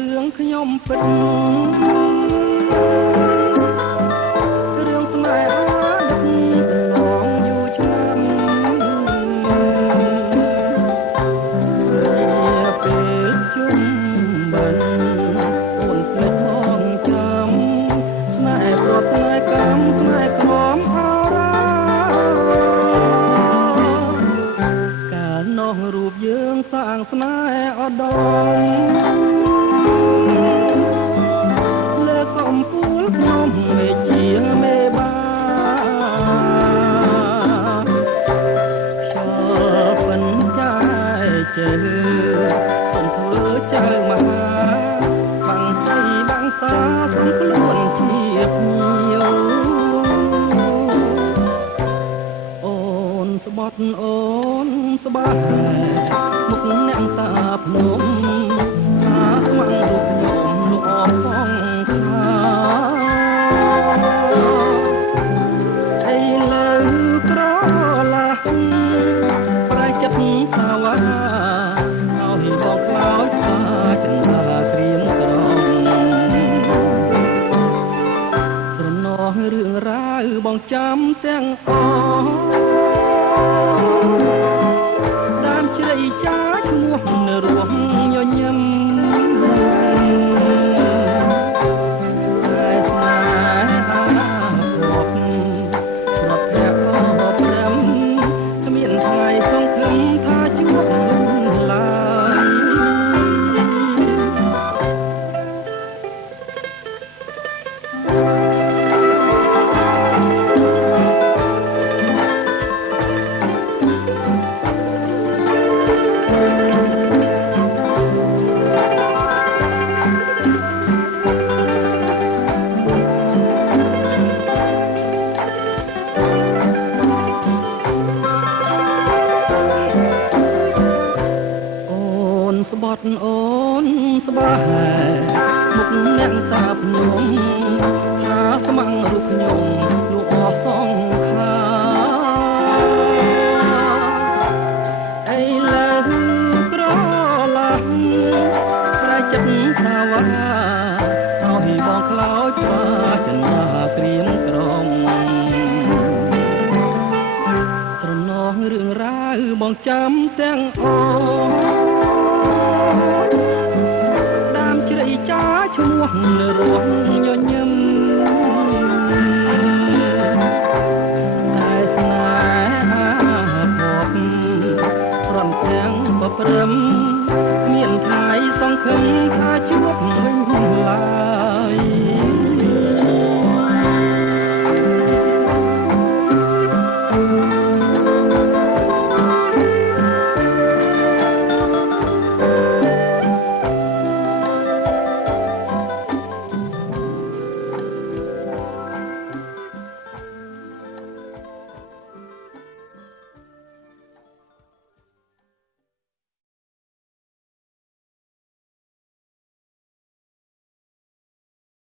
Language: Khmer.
រឿងខ្ញុំពិតរឿងស្នេហាដឹកឡងយូរឆ្នាំពេលជុំបិណ្ឌអូនស្នេហ៍ផងចាំស្នេហ៍ប្រត់ស្នេហ៍កម្មស្នេហ៍ក្រំអរ៉ាកាលនោះរូបយើងសាងស្នេហ៍អដងលើកំពូលខ្ញុំមេជាមេបាខ្យល់ពិនចាយជើពិនធ្វើចៅមហាបាំងស្អីបាំងសាសុំខ្លួនជាភ្ញៀវអូនស្បត់អូនស្បាក់មុខអ្នកតាភ្នំថាស្ម័គ្ររូបខ្ញុំលោកអស់ផងខាអីលើក្រឡាស់ប្រែចិត្តថាវ៉ាឲ្យបងខ្លោចថាចន្ទាក្រៀមក្រំស្រណោះរឿងរ៉ាវបងចាំទាំងអស់ដើមជ្រៃចាឈ្មោះនៅរស់ញញឹមតែស្នេហារាប់រាប់តែអស់ព្រមគ្មានថ្ងៃសង្ឃឹមថាជួបឡើយស្បត់អូនស្បាមុខអ្នកតាភ្នំថាស្ម័គ្ររូបខ្ញុំលោកអស់សងខាអីលើក្រឡាស់ប្រែចិត្តថាវ៉ាឲ្យបងខ្លោចថាចន្ទាក្រៀមក្រំស្រណោះរឿងរ៉ាវបងចាំទាំងអស់ដើមជ្រៃចាឈ្មោះនៅរស់ញញឹមតែស្នេហាភពព្រមទាំងបព្រឹមមានថ្ងៃសង្ឃឹមថាជួបវិញឡើយ